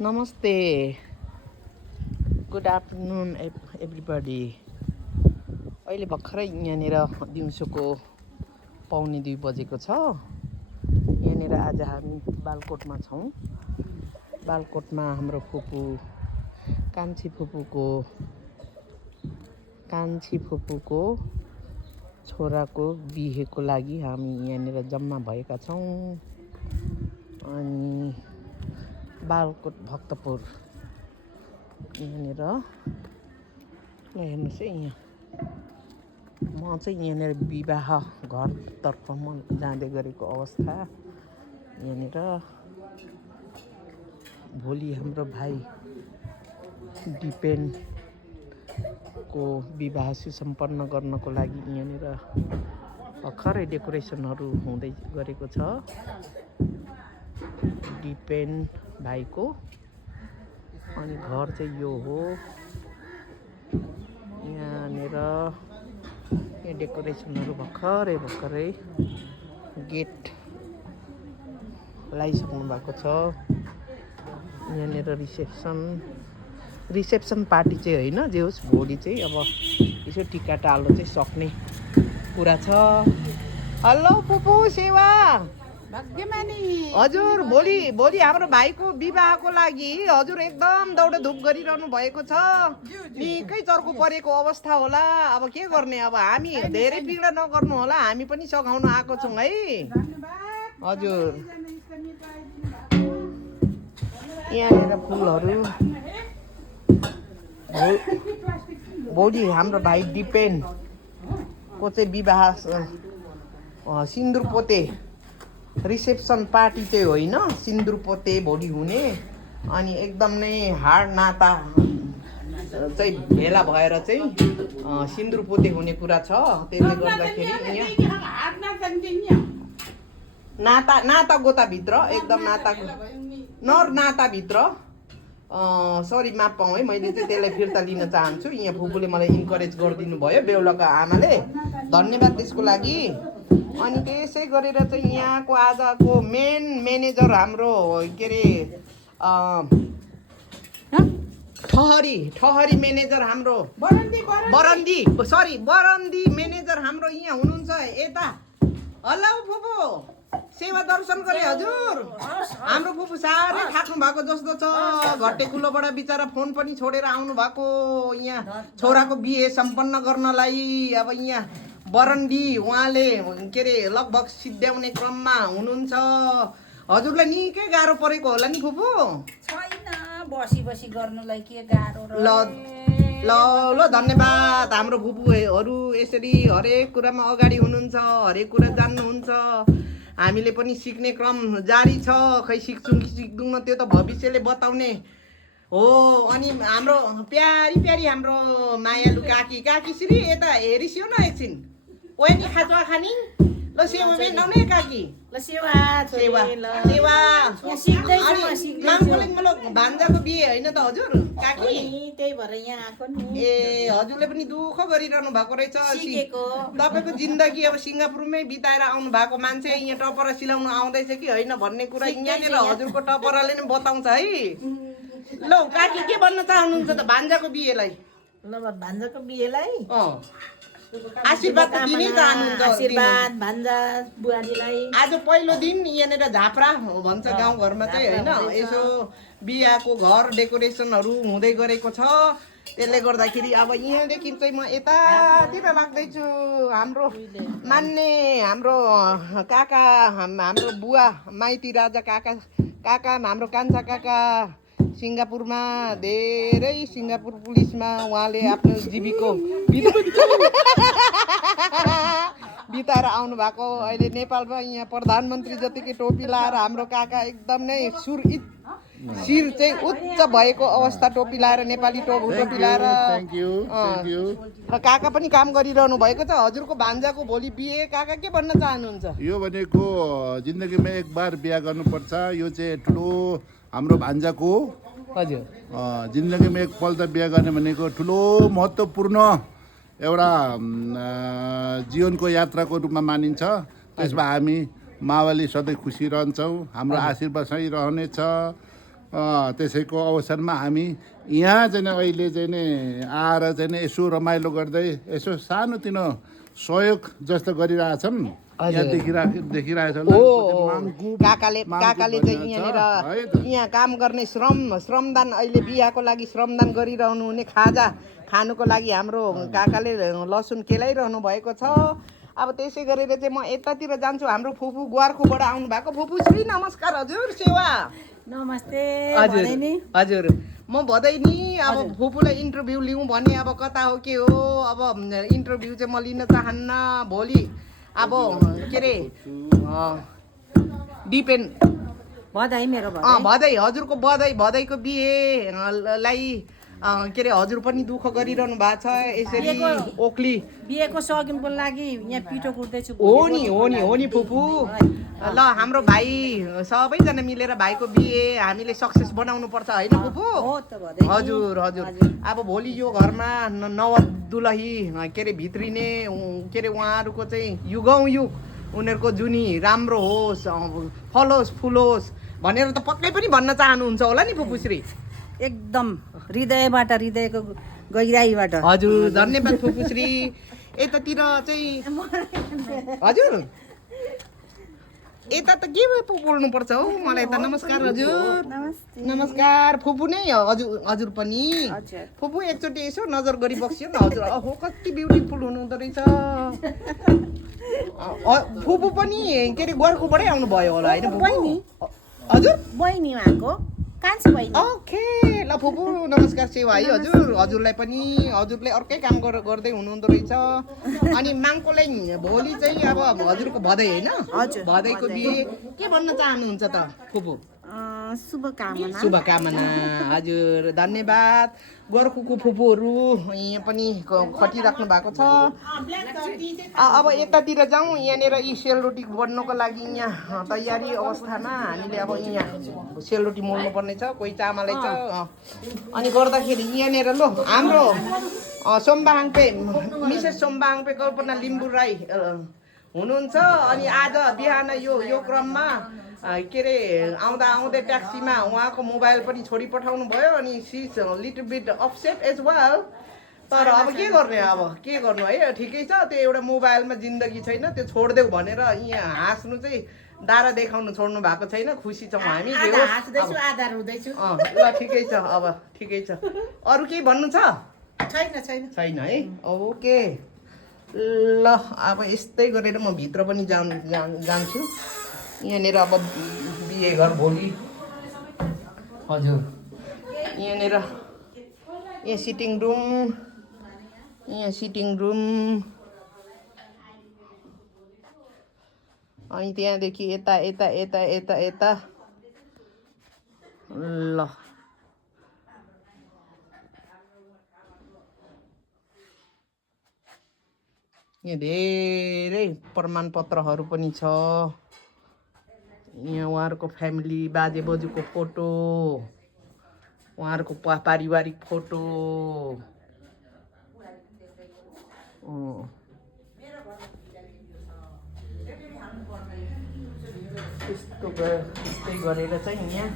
नमस्ते good afternoon everybody अहिले भर्खरै यहाँनिर दिउँसोको 1:45 बजेको छ। यहाँनिर आज हामी बालकोटमा छौँ। बालकोटमा हाम्रो फुपू कान्छी फुपूको छोराको बिहेको लागि हामी यहाँनिर जम्मा भएका छौँ। अनि बालकोट भक्तपुर यहाँनिर हेर्नुहोस् है, यहाँ म चाहिँ यहाँनिर विवाह घरतर्फ म जाँदै गरेको अवस्था। यहाँनिर भोलि हाम्रो भाइ दिपेनको विवाह सुसम्पन्न गर्नको लागि यहाँनिर भर्खरै डेकोरेसनहरू हुँदै गरेको छ। दिपेन भाइको अनि घर चाहिँ यो हो। यहाँनिर यहाँ डेकोरेसनहरू भर्खरै गेट लगाइसक्नु भएको छ। यहाँनिर रिसेप्सन पार्टी चाहिँ होइन, जे होस् भोलि चाहिँ अब यसो टिका टालो चाहिँ सक्ने कुरा छ। हेलो पुपू सेवा हजुर, भोलि हाम्रो भाइको विवाहको लागि हजुर एकदम दौडधुप गरिरहनु भएको छ। निकै चर्को परेको अवस्था होला। अब के गर्ने, अब हामी धेरै बिग्र नगर्नु होला, हामी पनि सघाउन आएको छौँ है हजुर। यहाँनिर फुलहरू भोलि हाम्रो भाइ दिपेनको चाहिँ विवाह सिन्दुर पोते रिसेप्सन पार्टी चाहिँ होइन, सिन्दुर पोते भोलि हुने। अनि एकदम नै हाड नाता चाहिँ भेला भएर चाहिँ सिन्दुर पोते हुने कुरा छ। त्यसले गर्दाखेरि यहाँ नाता गोताभित्र एकदम नाताभित्र सरी माफ पाऊँ है, मैले चाहिँ त्यसलाई फिर्ता लिन चाहन्छु। यहाँ फुपूले मलाई इन्करेज गरिदिनु भयो, बेहुलाको आमाले, धन्यवाद त्यसको लागि। अनि त्यसै गरेर चाहिँ यहाँको आजको मेन म्यानेजर हाम्रो के अरे ठहरी म्यानेजर हाम्रो बरन्दी म्यानेजर हाम्रो यहाँ हुनुहुन्छ यता। हेलो फुपू, सेवा दर्शन गरे हजुर। हाम्रो फुपू साह्रै थाक्नु भएको जस्तो छ। घट्टे कुलोबाट बिचरा फोन पनि छोडेर आउनु भएको यहाँ छोराको बिहे सम्पन्न गर्नलाई। अब यहाँ बरन्डी उहाँले के अरे लगभग सिद्ध्याउने क्रममा हुनुहुन्छ। हजुरलाई निकै गाह्रो परेको होला नि फुपू? छैन, बसी गर्नुलाई के गाह्रो र। ल धन्यवाद। हाम्रो फुपूहरू यसरी हरेक कुरामा अगाडि हुनुहुन्छ, हरेक कुरा जान्नुहुन्छ। हामीले पनि सिक्ने क्रम जारी छ। खै सिक्छौँ कि सिक्दैनौँ त्यो त भविष्यले बताउने हो। अनि हाम्रो प्यारी हाम्रो मायालु काकी श्री यता हेरिसियो न एकछिन। ओनी खाजा खानी ल सेवा बेनाउने काकी ल सेवा भान्जाको बिहे होइन त हजुर काकी? त्यही भएर यहाँ आएको नि। ए हजुरले पनि दुःख गरिरहनु भएको रहेछ। तपाईँको जिन्दगी अब सिङ्गापुरमै बिताएर आउनु भएको मान्छे यहाँ टपरा सिलाउनु आउँदैछ कि होइन भन्ने कुरा यहाँनिर हजुरको टपराले नै बताउँछ है। ल काकी के भन्न चाहनुहुन्छ त भान्जाको बिहेलाई? ल भान्जाको बिहेलाई आशीर्वाद दिनै चाहनुहुन्छ? आशीर्वाद भान्जा बुहारीलाई। आज पहिलो दिन यहाँनिर झाप्रा भन्छ गाउँघरमा चाहिँ होइन, यसो बिहाको घर डेकोरेसनहरू हुँदै गरेको छ। त्यसले गर्दाखेरि अब यहाँदेखि चाहिँ म यतातिर लाग्दैछु। हाम्रो मान्ने हाम्रो काका, हाम्रो बुवा माइती राजा काका हाम्रो कान्छा काका सिङ्गापुरमा धेरै सिङ्गापुर पुलिसमा उहाँले आफ्नो जीविका बिताएर आउनु भएको। अहिले नेपालमा यहाँ प्रधानमन्त्री जतिकै टोपी लाएर हाम्रो काका एकदम नै शिर चाहिँ उच्च भएको अवस्था, टोपी लाएर नेपाली टोपी लाएर काका पनि काम गरिरहनु भएको छ। हजुरको भान्जाको भोलि बिहे, काका के भन्न चाहनुहुन्छ? यो भनेको जिन्दगीमा एक बार बिहा गर्नुपर्छ। यो चाहिँ ठुलो हाम्रो भान्जाको हजुर जिन्दगीमा एकपल्ट बिहा गर्ने भनेको ठुलो महत्त्वपूर्ण एउटा जीवनको यात्राको रूपमा मानिन्छ। त्यसमा हामी मावली सधैँ खुसी रहन्छौँ, हाम्रो आशीर्वाद चाहिँ रहनेछ। त्यसैको अवसरमा हामी यहाँ चाहिँ अहिले चाहिँ नि आएर चाहिँ नि यसो रमाइलो गर्दै यसो सानोतिनो सहयोग जस्तो गरिरहेछन्। यहाँ देखिरहेछ काकाले चाहिँ यहाँ काम गर्ने श्रमदान अहिले बिहाको लागि श्रमदान गरिरहनु हुने खाजा खानुको लागि हाम्रो काकाले लसुन केलाइरहनु भएको छ। अब त्यसै गरेर चाहिँ म यतातिर जान्छु। हाम्रो फुपू ग्वारखोबाट आउनु भएको। फुपू श्री नमस्कार हजुर। सेवा नमस्ते हजुर म भदैनी। अब फुपूलाई इन्टरभ्यू लिउँ भने अब कता हो के हो। अब इन्टरभ्यू चाहिँ म लिन चाहन्न। भोलि अब के अरे डिपेन्ड बधाई मेरो बधाई हजुरको बधाईको बिहेलाई के अरे हजुर पनि दुःख गरिरहनु भएको छ। यसरी ओक्ली बिहेको सौकिनको लागि यहाँ पिठो कुट्दैछु। हो नि फुपू। ल हाम्रो भाइ सबैजना मिलेर भाइको बिहे हामीले सक्सेस बनाउनु पर्छ होइन फुपू? हजुर। अब भोलि यो घरमा नवदुलही के अरे भित्रिने के अरे उहाँहरूको चाहिँ युगौँ युग उनीहरूको जुनी राम्रो होस्, फलोस् फुलोस् भनेर त पक्कै पनि भन्न चाहनुहुन्छ होला नि फुपूश्री? एकदम हृदयबाट, हृदयको गहिराईबाट। हजुर धन्यवाद फुपूश्री। यतातिर चाहिँ हजुर यता त के बोल्नु पर्छ हौ मलाई त। नमस्कार हजुर। नमस्कार फुपू नै हजुर पनि। फुपू एकचोटि यसो नजर गरी बस्यो न हजुर। ओहो कति ब्युटिफुल हुनुहुँदो रहेछ। फुपू पनि के अरे गोर्खोबाटै आउनु भयो होला होइन हजुर? बहिनी उहाँको कान्छी बहिनी। ओके ल फुपू नमस्कार सेवा है हजुर। हजुरलाई पनि हजुरले अर्कै काम गर्दै हुनुहुँदो रहेछ। अनि माङ्कोलाई भोलि चाहिँ अब हजुरको बधाई होइन? बधाईको बिहे के भन्न चाहनुहुन्छ त फुपू? शुभकामना हजुर धन्यवाद। गोर्खोको फुपूहरू यहाँ पनि खटिराख्नु भएको छ। अब यतातिर जाउँ। यहाँनिर यी सेलरोटी बन्नको लागि यहाँ तयारी अवस्थामा हामीले अब यहाँ सेलरोटी मोल्नु पर्ने छ। कोही चामलै छ। अनि गर्दाखेरि यहाँनिर लो हाम्रो सोमबाङपे मिसेस सोमबाङपे कल्पना लिम्बू राई हुनुहुन्छ। अनि आज बिहान यो क्रममा के अरे आउँदै ट्याक्सीमा उहाँको मोबाइल पनि छोडी पठाउनु भयो। अनि she is little bit upset as well. तर अब के गर्नु है ठिकै छ। त्यो एउटा मोबाइलमा जिन्दगी छैन त्यो छोडिदेऊ भनेर यहाँ हाँस्नु चाहिँ दारा देखाउनु छोड्नु भएको छैन। खुसी छौँ हामी। ल ठिकै छ। अब ठिकै छ। अरू केही भन्नु छ? छैन है। ओके ल अब यस्तै गरेर म भित्र पनि जान्छु। यहाँनिर अब बिहे घर भोलि हजुर। यहाँनिर यहाँ सिटिङ रुम अनि त्यहाँदेखि यता ल यहाँ धेरै प्रमाणपत्रहरू पनि छ। यहाँ उहाँहरूको फ्यामिली बाजे बोजूको फोटो, उहाँहरूको पारिवारिक फोटो। त्यस्तै गरेर चाहिँ यहाँ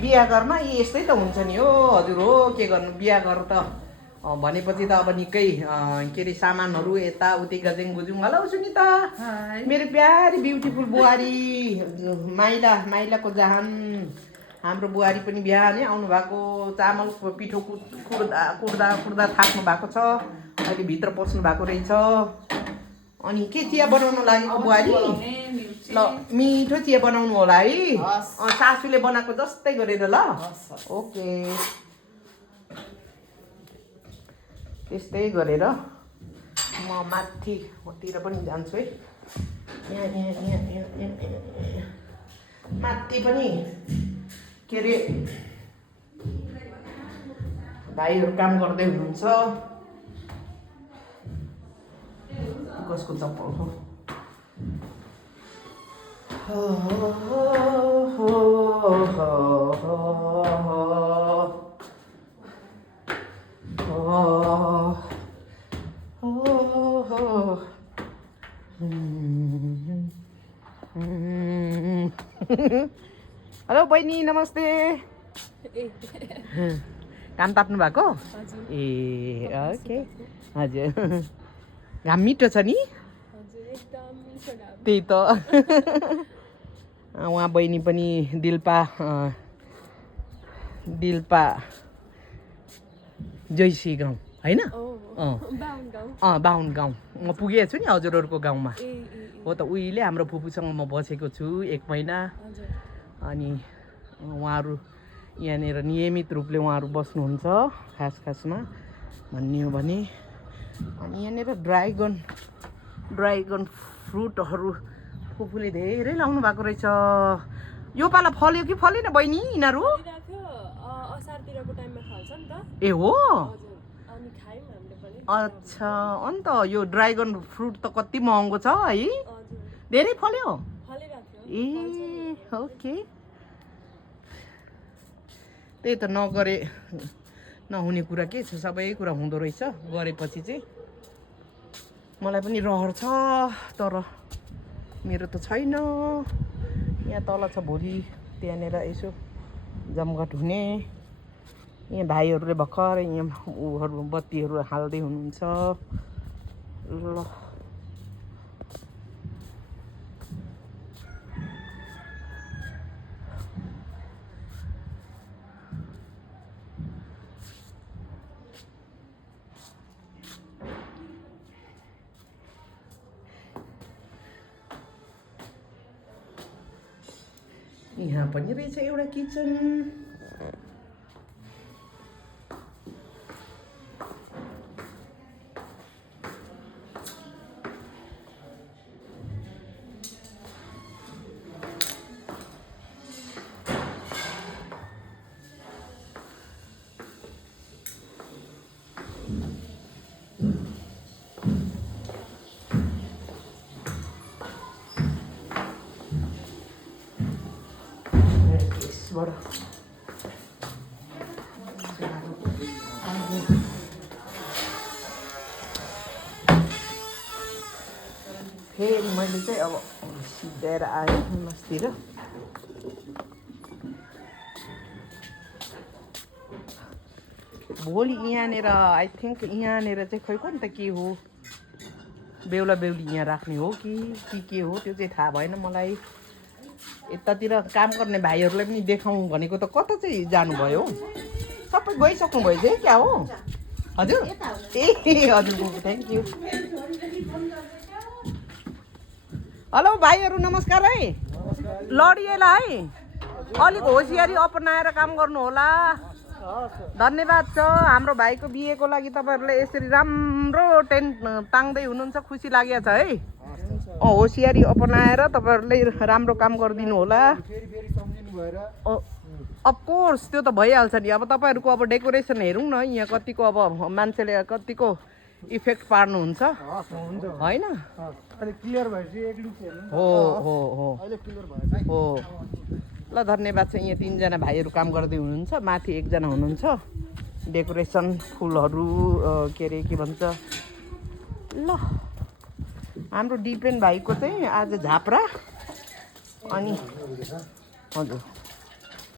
बिहा घरमा यस्तै त हुन्छ नि हो हजुर। हो के गर्नु बिहा घर त भनेपछि त अब निकै के अरे सामानहरू यताउति गजेङ गुजुङ। हेलो सुनिता मेरो प्यारी ब्युटिफुल बुहारी माइलाको जहान हाम्रो बुहारी पनि बिहा नै आउनु भएको। चामल पिठो कुट्दा थाक्नु भएको छ। अहिले भित्र पस्नु भएको रहेछ। अनि के चिया बनाउनु लागेको बुहारी? ल मिठो चिया बनाउनु होला है। सासूले बनाएको जस्तै गरेर ल। ओके त्यस्तै गरेर म माथितिर पनि जान्छु है। यहाँ माथि पनि के अरे भाइहरू काम गर्दै हुनुहुन्छ। कसको चप्पल हो? हेलो बहिनी नमस्ते काम ताप्नु भएको ए ओके हजुर घाम मिठो छ नि त्यही त उहाँ बहिनी पनि दिल्पा जैसी गाउँ होइन बाहुन गाउँ म पुगेको छु नि हजुरहरूको गाउँमा हो त उहिले हाम्रो फुपूसँग म बसेको छु 1 महिना अनि उहाँहरू यहाँनिर नियमित रूपले उहाँहरू बस्नुहुन्छ खासमा भन्ने हो भने अनि यहाँनिर ड्राइगन फ्रुटहरू फुपूले धेरै लाउनु भएको रहेछ यो पाला फल्यो कि फलेन बहिनी यिनीहरू ए हो अच्छा अन्त यो ड्राइगन फ्रुट त कति महँगो छ है धेरै फल्यो ए ओके त्यही त नगरे नहुने कुरा के छ सबै कुरा हुँदो रहेछ गरेपछि चाहिँ मलाई पनि रहर छ तर मेरो त छैन यहाँ तल छ भोलि त्यहाँनिर यसो जमघट हुने यहाँ भाइहरूले भर्खर यहाँ उहरू बत्तीहरू हाल्दै हुनुहुन्छ ल यहाँ पनि रहेछ एउटा किचन फेरि मैले चाहिँ अब सिधाएर आएँ मस्तिर भोलि यहाँनिर आई थिङ्क यहाँनिर चाहिँ खै कुन त के हो बेहुला बेहुली यहाँ राख्ने हो कि के हो त्यो चाहिँ थाहा भएन मलाई यतातिर काम गर्ने भाइहरूलाई पनि देखाउँ भनेको त कता चाहिँ जानुभयो सबै गइसक्नु भयो चाहिँ क्या हो हजुर ए हजुर थ्याङ्क यू हेलो भाइहरू नमस्कार है लडिएला है अलिक होसियारी अपनाएर काम गर्नु होला धन्यवाद छ हाम्रो भाइको बिहेको लागि तपाईँहरूले यसरी राम्रो टेन्ट ताङ्दै हुनुहुन्छ खुसी लागेको छ है होसियारी अपनाएर तपाईँहरूले राम्रो काम गरिदिनु होला अफकोर्स त्यो त भइहाल्छ नि अब तपाईँहरूको अब डेकोरेसन हेरौँ न यहाँ कतिको अब मान्छेले कतिको इफेक्ट पार्नुहुन्छ होइन हो ल धन्यवाद छ यहाँ 3 जना भाइहरू काम गर्दै हुनुहुन्छ माथि 1 जना हुनुहुन्छ डेकोरेसन फुलहरू के अरे के भन्छ ल हाम्रो डिपेन भाइको चाहिँ आज झाप्रा अनि हजुर